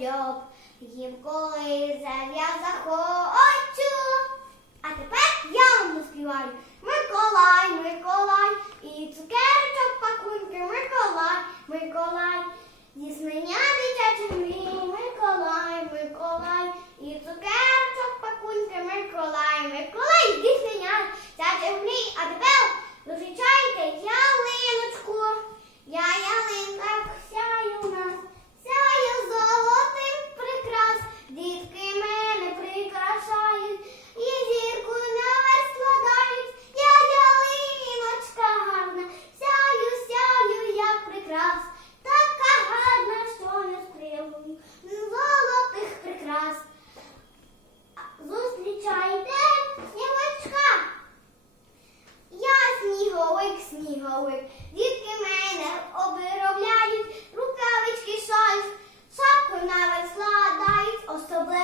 дьоб, їм колизав я захочу. А тепер я вам співаю Миколай. мене обробляють, рукавички шаль, шапку навіть складають особливо.